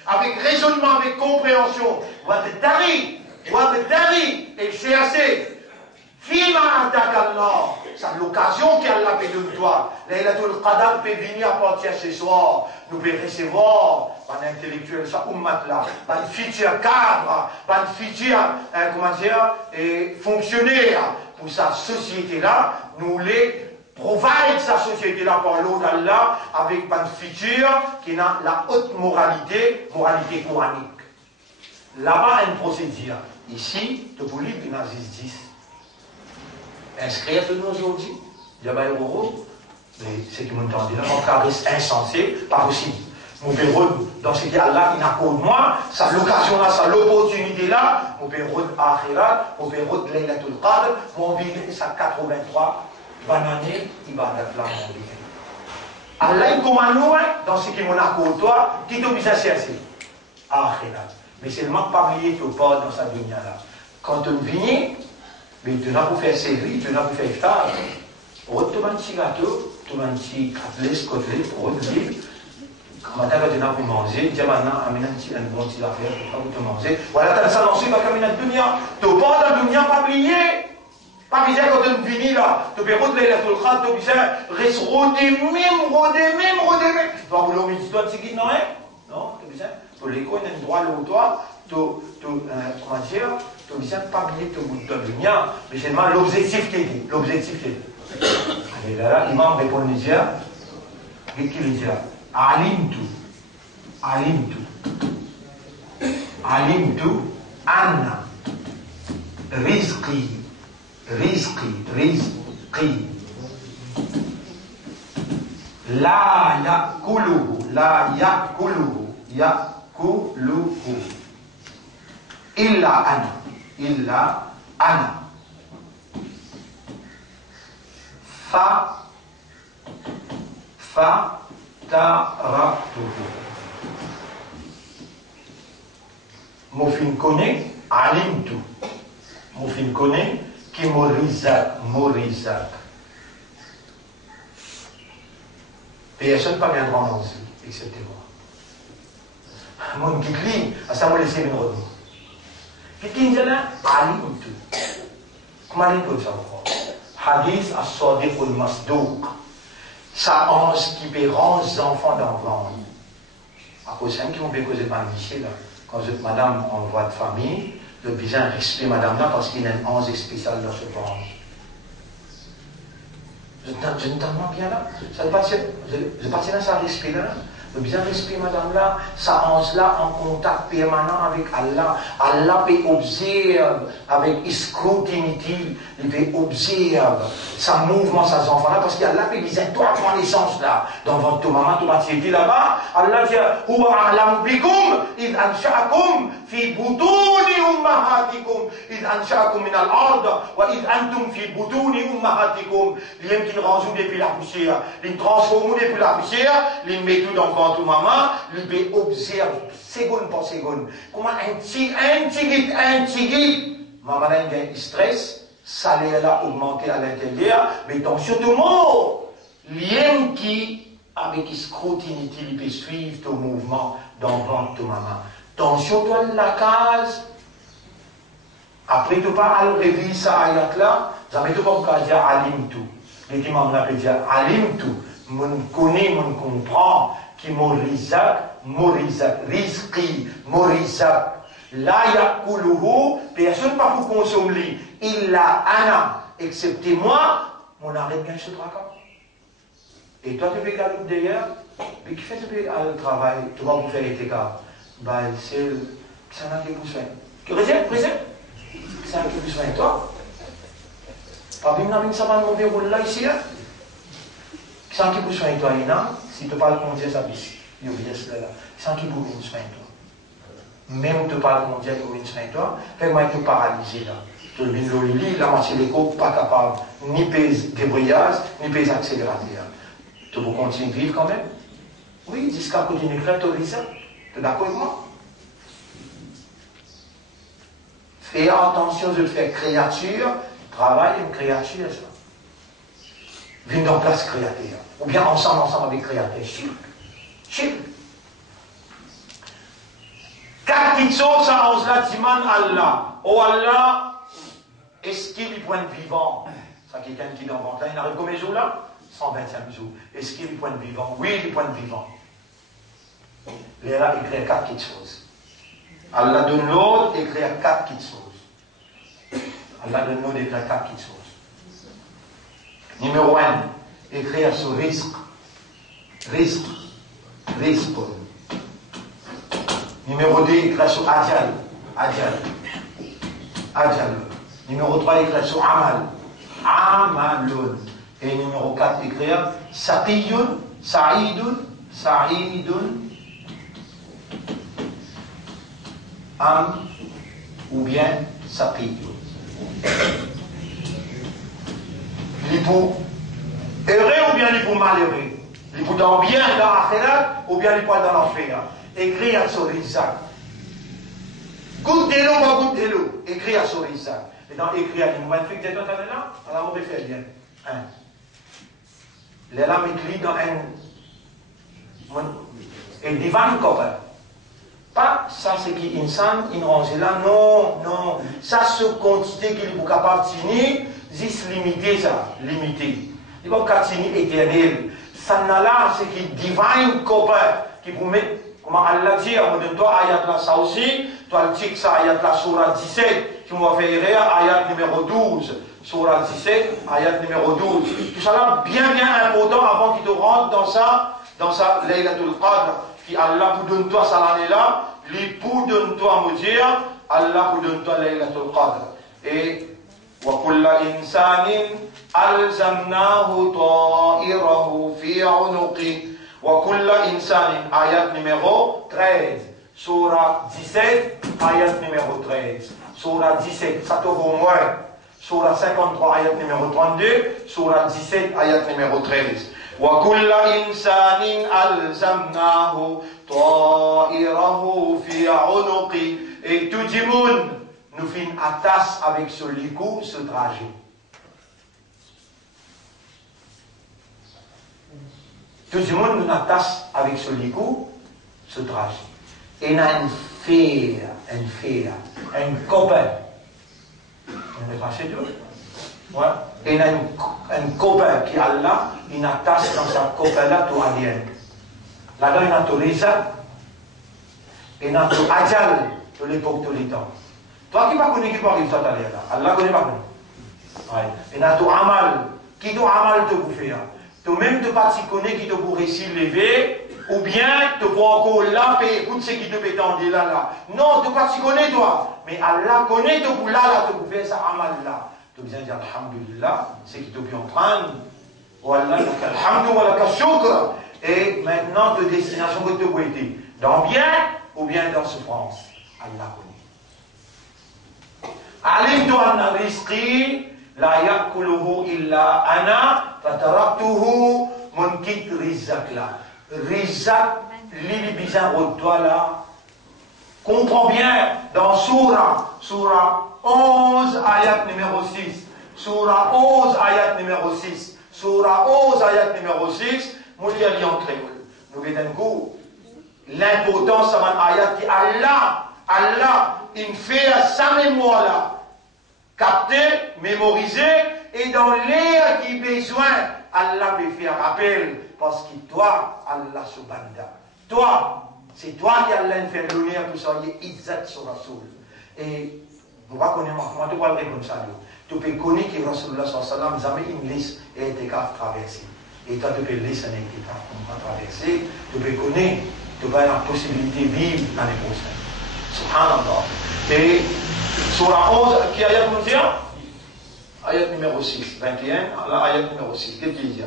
avec raisonnement, avec compréhension. Wabdari, et c'est assez. Fima attaque Allah. C'est l'occasion qu'Allah peut donner toi. Laylatul Qadr peut venir à partir ce soir. Nous pouvons recevoir un intellectuel, ça ummat là, un futur cadre, un futur, comment dire, fonctionnaire pour sa société là. Nous les provide sa société là par l'eau d'Allah avec un futur qui a la haute moralité coranique. Là-bas, une procédure. Ici, de police, il y en a 10. Inscrire de nous aujourd'hui, il y a un euro, mais c'est qui m'entend dire, mon caresse insensé, pas possible. Mon père, dans ce cas-là, il n'accorde moi, ça l'occasion là, ça l'opportunité là, mon père, Akhirat, mon père, Laylatul Qadr, mon vie, ça 83, banane, il va d'Allah bien. Allah, il commande nous, dans ce qui est mon accord, toi, qui te bisa chercher. Mais c'est le manque pas oublier que pas dans sa dunya là. Quand tu viens, mais tu n'as pas fait série, tu n'as pas fait iftar. Tu as un petit gâteau, tu as un petit côtelette, quand tu as pour manger, tu as un bon petit affaire pour te manger. Voilà, tu as ça dans ce qui est dunya. Tu n'as pas dans la dunya, pas oublier. Pas besoin quand tu finis là, tu peux rôder la toulkhat, tu peux rester rôder, même. Tu vas vouloir me dire, toi, tu dis non, hein? Non, tu peux tu l'école, il y a un droit là toi, comment dire, tu peux pas oublier ton bout de lumière, mais seulement l'objectif qui est dit, Allez, là, l'imam répond le dire, qu'est-ce qu'il dit là? Alimtu, anna, rizqi, la yakuluhu, illa ana, fa taraktuhu. Mofin connaît, alimtu. Mofin connaît, qui morizak. Personne pas bien grand dans excepté moi. Mon guide, à ça, moi, laissez une robe. Qu'est-ce qu'il y a là? Alimtu. Comment il peut savoir? Hadith as-Sadiq al-Masdouk. Ça ange qui peut rendre les enfants d'enfants. À cause de qui on peut causer par ici, là. Quand vous êtes madame en voie de famille, le besoin respecter madame là parce qu'il y a un ange spécial dans ce ventre. Je ne t'entends bien là. Ça ne passe dans ça respect là. Le besoin respect madame là, ça ange là en contact permanent avec Allah. Allah peut observer avec scrutinity, il peut observer sa mouvement, ses enfants là, parce qu'Allah peut dire, toi, ton naissance là, dans votre maman, tu vas t'aider là-bas. Allah dit, Huwa a'lam bikum, id ansha'akum, fi butuni ummahatikum, id ansha'akum min al-ard, wa id antum fi butuni ummahatikum. L'homme qui range depuis la poussière, il transforme depuis la poussière, il met tout dans votre maman, il peut observer seconde par seconde. Comment un petit maman a un stress, salaire là augmenté à l'intérieur, mais donc surtout mot, l'homme qui avec scrutinité, il peut suivre ton mouvement dans le ventre de maman. Tension toi la case. Après tu parles réveiller ça ayat là, ça met tout comme quand dire alim tout. Les imams là peut dire alim tout. Mon connaît, mon comprend qui morizak, rizqi, morizak. La yakuluhu, personne pas pour consommer. Illa ana, excepté moi, mon arrêt bien ce travail. Et toi, tu fais galope d'ailleurs, mais qui fait le travail, tu vas vous faire les cas. Bah, c'est un qui vous soigne. Tu réserves, c'est un qui vous soigne, toi. Pas bien, ça va mauvais rôle là, ici, là. C'est un qui vous soigne, toi, si tu parles comme Dieu, ça ici. Il y a cela là. C'est un qui vous soigne, toi. Même tu parles comme Dieu, il vous soigne, toi. Fais-moi être paralysé, là. Tu le lis, la moitié des coups, pas capable, ni pèse débrayage, ni pèse accélérateur. Tu veux continuer de vivre quand même? Oui, jusqu'à côté d'une créature, tu es d'accord avec moi? Fais attention de faire créature, travaille une créature, ça. Viens dans place créateur. Ou bien ensemble avec créateur. Chip. 4 petites choses, ça, on se la dit, Allah. Oh Allah, est-ce qu'il est point de vivant? Ça, quelqu'un qui est dans le ventre là, il arrive combien de jours là? 125 jours. Est-ce qu'il est point de vivant? Oui, il est point de vivant. Il est là, il crée 4 petites choses. Allah donne l'autre, il crée 4 petites choses. Allah donne l'autre, il crée 4 petites choses. Numéro 1, écrire sur risque. Numéro 2, écrire sur ajal. Numéro 3, écrire sur amalun. Et numéro 4, écrire saqiyun, sa'idun, ou bien saqiyun. Heureux ou bien il pour malheureux. Il pour dans bien dans l'akhirat ou bien il pour dans l'enfer. Écrit à Sorizak. Goutte de l'eau, pas goutte de l'eau. Écrit à Sorizak. Et dans écrit à l'imam, il fait que tu entends là, on a mauvais fait bien. Les lames écrites dans un divan copain. Pas ça, c'est qui insan, in range là, non, non. Ça, ce quantité qu'il est capable de tenir, juste limité, ça, limité. Il va pas tenir éternel. Ça n'a là, c'est qui divine copain, qui vous met, comme Allah dit, à mon toi, ayat là, ça aussi, toi, le tic, ça, ayat là, surah 17, qui m'a fait rire, ayat numéro 12. Surah 17, ayat numéro 12. Tout ça là, bien important avant qu'il te rentre dans sa Laylatul Qadr. Qui Allah vous donne toi ça l'année là, l'époux donne toi me dire, Allah vous donne toi Laylatul Qadr. Et wa kulla insanin alzamnahu ta'irahu fi 'unuqi. Wa kulla insanin, ayat numéro 13. Surah 17, ayat numéro 13. Surah 17, ça te vaut moins. Surah 53, ayat numéro 32. Surah 17, ayat numéro 13. وَكُلَّ إِنسَانٍ أَلْزَمْنَاهُ طَائِرَهُ فِي عُنُقِهِ. Et tout le monde nous fait une attache avec ce licou, ce trajet. Tout le monde nous attache avec ce licou, ce trajet. Et il y a un copain. On est passé tout. Ouais. Et il y a un copain qui a là, une attache dans sa copain-là, tout alien. Là-dedans, il y a tout Risa, et il y a tout Adjal, de l'époque de l'étang. Toi qui ne connais pas qui peut arriver ça, là. Allah connaît pas. Ouais. Et il y a tout Amal, qui doit Amal te bouffer. Toi-même, tu ne pas connais qui te pourrait s'y lever, ou bien tu peux encore là, écoute ce qui te peut t'en dire là. Non, tu ne pas connais toi. Mais Allah connaît te pour là, te bouffer ça Amal là. Tu viens dire Alhamdulillah, c'est qui te peut en train. Wallah, Alhamdulillah, shukr. Et maintenant, de destination que tu peux être. Dans bien ou bien dans souffrance. Allah connaît. Alimtu anna rizqi la yakuluhu illa ana fataraktuhu munkit rizak la. Rizak, l'île bizarre au doigt là. Comprends bien dans Surah 11, ayat numéro 6. Surah 11, ayat numéro 6. Surah 11, ayat numéro 6. Moulia dit en créole. Nous vedons l'importance de ayat qui Allah, il fait à sa mémoire là. Capter, mémoriser, et dans l'air qui besoin, Allah peut faire rappel. Parce que toi, Allah subhanahu. Toi, c'est toi qui Allah fait l'honneur pour ça, il est exact sur Rasoul. Et vous ne connaissez pas, comment tu parles comme ça. Tu peux connaître que Rasulullah sallallahu jamais une liste et été traversée. Et toi, tu peux laisser un été traverser. Tu peux connaître, tu peux avoir la possibilité de vivre l'année prochaine. Subhanallah. Et sur la 11, qui ayat nous dit? Ayat numéro 6, 21, ayat numéro 6. Qu'est-ce qu'il dit?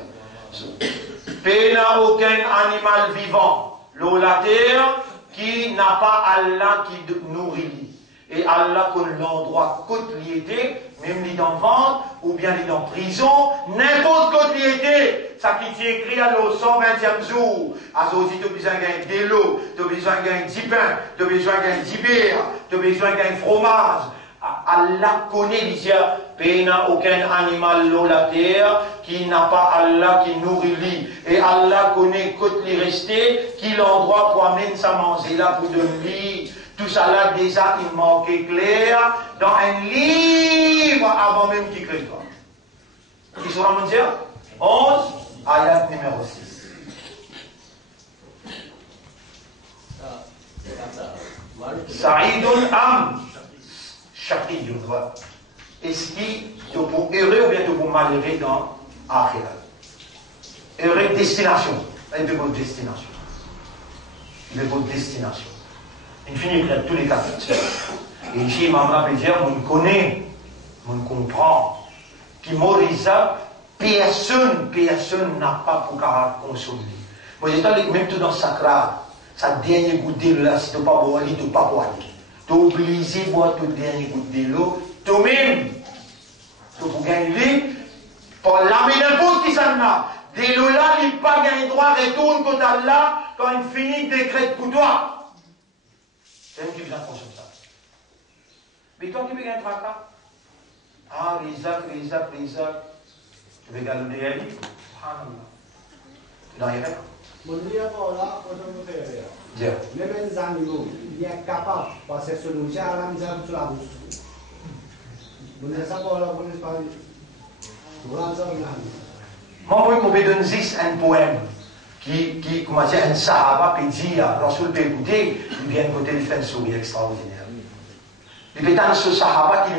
Pena aucun animal vivant, l'eau la terre, qui n'a pas Allah qui nourrit. Et Allah connaît l'endroit côté était, même les dans ventre, ou bien les dans prison, n'importe côté était. Ça qui est écrit à l'eau 120e jour. À ce tu as besoin de l'eau, tu as besoin de 10 pains, tu as besoin de 10 bières, tu as besoin de fromage. Allah connaît, il dit, il n'y a aucun animal sur la terre qui n'a pas Allah qui nourrit. Et Allah connaît côté resté, qui l'endroit pour amener sa manger là pour donner. Tout ça là, déjà, il manquait clair dans un livre avant même qu'il crée toi. Qui sera mon Dieu? 11, ayat numéro 6. Saïdun am, chakidun. Est-ce qu'il te pour heureux ou bien te pour malheureux dans Akhirat? Heureux, destination. Il veut votre destination. Il veut votre destination. Il finit par tous les cas. Et ici, Maman peut dire, on connaît, on comprend, qui Morisa, personne n'a pas pour consommer. Moi, j'étais même tout dans le sacrat, sa dernière goutte de l'eau, là, si tu n'as pas boire, tu n'as pas boire. Tu es obligé de boire toute dernière goutte de l'eau, toi-même, tu peux gagner, Pour l'amener n'importe qui s'en a. Dès là, il n'a pas gagné droit, retourne côté Allah quand il finit décret pour toi. C'est un qui vient comme ça. Mais toi qui veux gagner tracas, ah, Isaac. Tu veux gagner des amis? Tu n'as rien. Mon Dieu, voilà, pour nous faire. Dieu. Même les animaux, ils sont capables de passer sur nous, à la misère sur la bouche. Vous ne savez pas, vous ne savez pas. Moi, je vais donner un poème qui commence à un sahaba qui dit, lorsqu'il peut écouter, il vient écouter, il fait un sourire extraordinaire. Il peut être ce sahaba qui,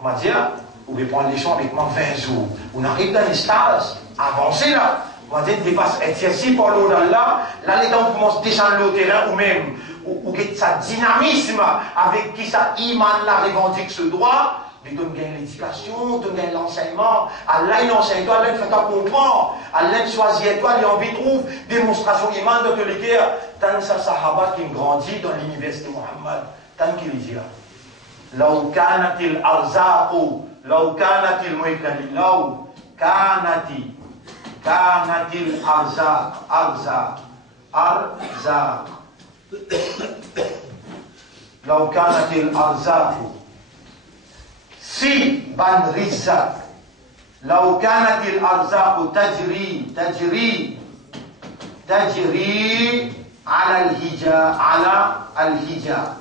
comment dire, vous pouvez prendre les champs avec moi 20 jours. On arrive dans les stages, avancé là. On va dire, dépasse, exercice par l'eau d'Allah. Là, les gens commencent à descendre le terrain ou même, ou que ça dynamisme avec qui ça iman là revendique ce droit. Mais donne gagne l'éducation, donne gagne l'enseignement. Allah il enseigne toi, Allah il fait toi comprendre. Allah il choisit toi, il envie trouve démonstration iman de les guerres. Tant que ça sahaba qui grandit dans l'université Muhammad, tant qu'il dit là. لو كانت الأرزاق لو كانت الملك لو كانت الأرزاق أرزاق لو كانت الأرزاق si ban rizak لو كانت الأرزاق تجري على الهجاء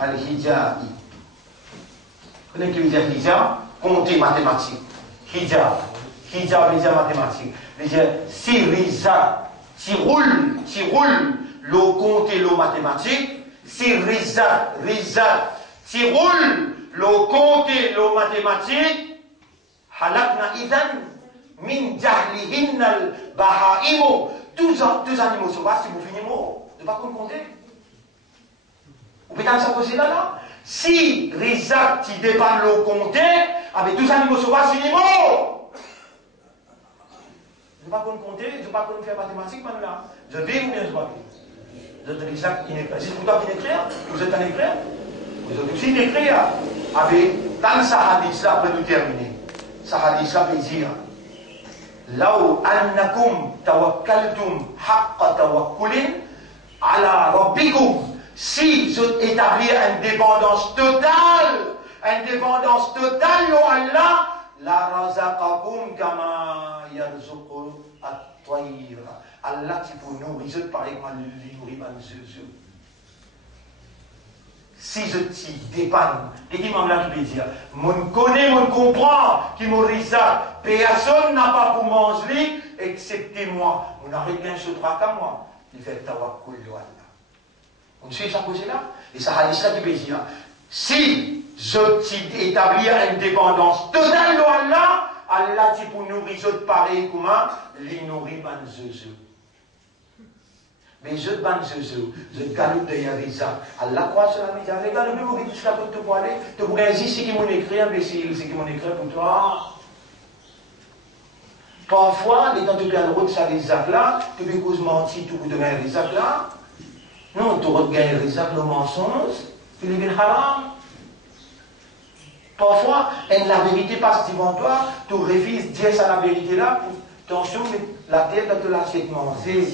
Vous connaissez qui veut dire hijab? Compter mathématique. Hijab veut dire mathématique. Veut dire si rizak, si roule, l'eau compter l'eau mathématique. Si rizak, si roule, l'eau compter l'eau mathématique. Halakna idhan min jahlihinna al-bahaimu. Tous animaux sauvages, si vous finissez mot, de ne pas compter. Vous pouvez dans sa cause là. Si Rizak qui dépend l'eau compter, avec 12 animaux sauvages, c'est animaux. Je ne vais pas compter, je ne vais pas faire mathématiques maintenant. Je vais ou bien je dois. Vous êtes Rizak qui n'écrit. Si vous doivez écrire, vous êtes un écrire. Vous êtes aussi écrire. Avec dans ce hadith là, pour nous terminer. Ce hadith là veut dire لو أنكم توكلتم حق توكل على ربكم. Si je établis une dépendance totale à Allah, la razaqakum kama yarzuqu at-tayr. Allah qui pour nourrir, pareil comme il nourrit man zeu. Si je t'y dépends, et qui m'en a qui veut dire, mon connaît, mon comprend, qui m'aurise ça, personne n'a pas pour manger, excepté moi. On n'a rien sur trois qu'à moi. Il fait tawakkul à Allah. On suit ça là et ça hadith là qui peut dire si je établis une dépendance totale de Allah, Allah dit pour nourrir autres pareil comment les nourrit ban zeu. Mais je ban zeu, je galope de Yarisa. Allah croit sur la misère. Regarde le plus jusqu'à tout te parler, te pourrais ainsi c'est qui m'ont écrit imbécile, c'est qui m'ont écrit pour toi. Parfois, les temps de bien route ça les là, tu peux cause mentir tout pour donner les là. Non, tu regagnes le mensonge, tu es le haram. Parfois, la vérité passe devant toi, tu refuses de dire ça la vérité là, attention, la terre de l'assiette manger.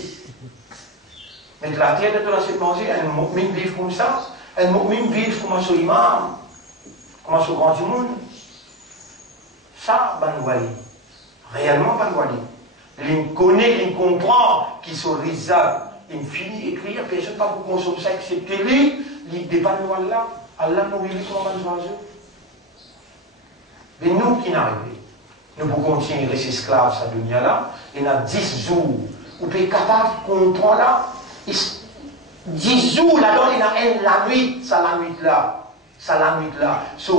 Mais la terre de l'assiette manger, un mu'min vivre comme ça, un mu'min vivre comme un imam, comme un grand du monde. Ça, banwali. Réellement banwali. Il connaît, il comprend qu'il sont rizables. Il finit d'écrire, personne ne va pas consommer ça, excepté lui, il dépend de Allah. Allah nous dit comment on va jouer. Mais nous qui n'arrivons, nous pouvons continuer à rester esclaves à dunya là, et il y a 10 jours, où on est capable de comprendre là, 10 jours là-dedans, il y a la nuit, ça la nuit là. Ça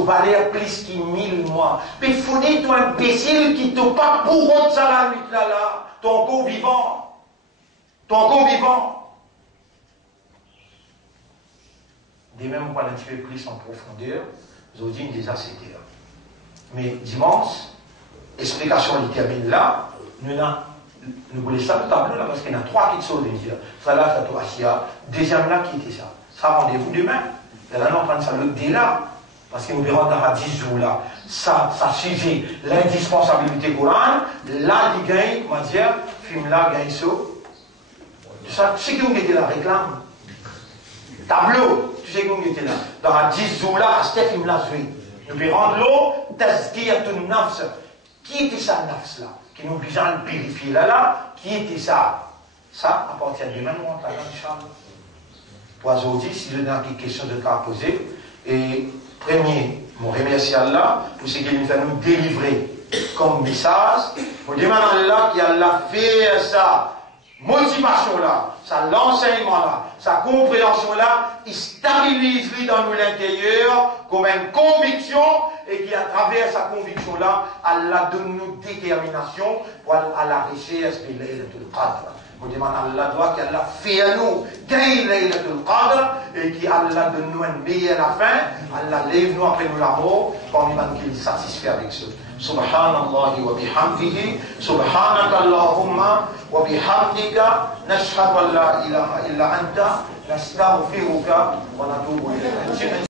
valait plus que 1000 mois. Mais il faut dire, toi, imbécile qui te pas pour ça la nuit là, ton corps vivant. Des mêmes points un petit peu plus en profondeur, Zodine déjà c'était là. Mais dimanche, explication littéraire là, nous voulons ça le tableau là, parce qu'il y en a 3 qui sont déjà. Ça là, ça doit deuxième là qui était ça. Ça rendez-vous demain. Et là, on prend ça le dé là. Parce que nous verrons dans la 10 jours là, ça suffit l'indispensabilité Coran, là il gagne, comment dire, film là gagne ça. Ça, tu sais qu'on était là, réclame. Tableau, tu sais qu'on était là. Dans la 10 jours là, à ce film là, nous verrons l'eau, tazkiyatun nafs. Qui était ça, nafs là? Qui nous oblige à le purifier là, qui était ça? Ça, à partir de demain, nous rentrons là, Inch'Allah. Pour aujourd'hui, si je donne quelque chose de à poser, et premier, je remercie Allah pour ce qu'il va nous délivrer comme message. Je demande à Allah qui a fait ça, motivation là, ça l'enseignement là, sa compréhension là, il stabilise lui dans nous l'intérieur comme une conviction et qui à travers sa conviction là, Allah donne nous détermination pour à la recherche de Laylatul Qadr. Je demande à Allah doit qu'Allah fait à nous gagner Laylatul Qadr et qu'Allah donne nous un meilleur à la fin. Allah lève nous après nous la mort parmi nous qui est satisfait avec ce. Subhanallah wa bihamdihi, subhanaka Allahumma wa bihamdika, nashhadu an la ilaha illa anta, nastaghfiruka wa natubu ilayk.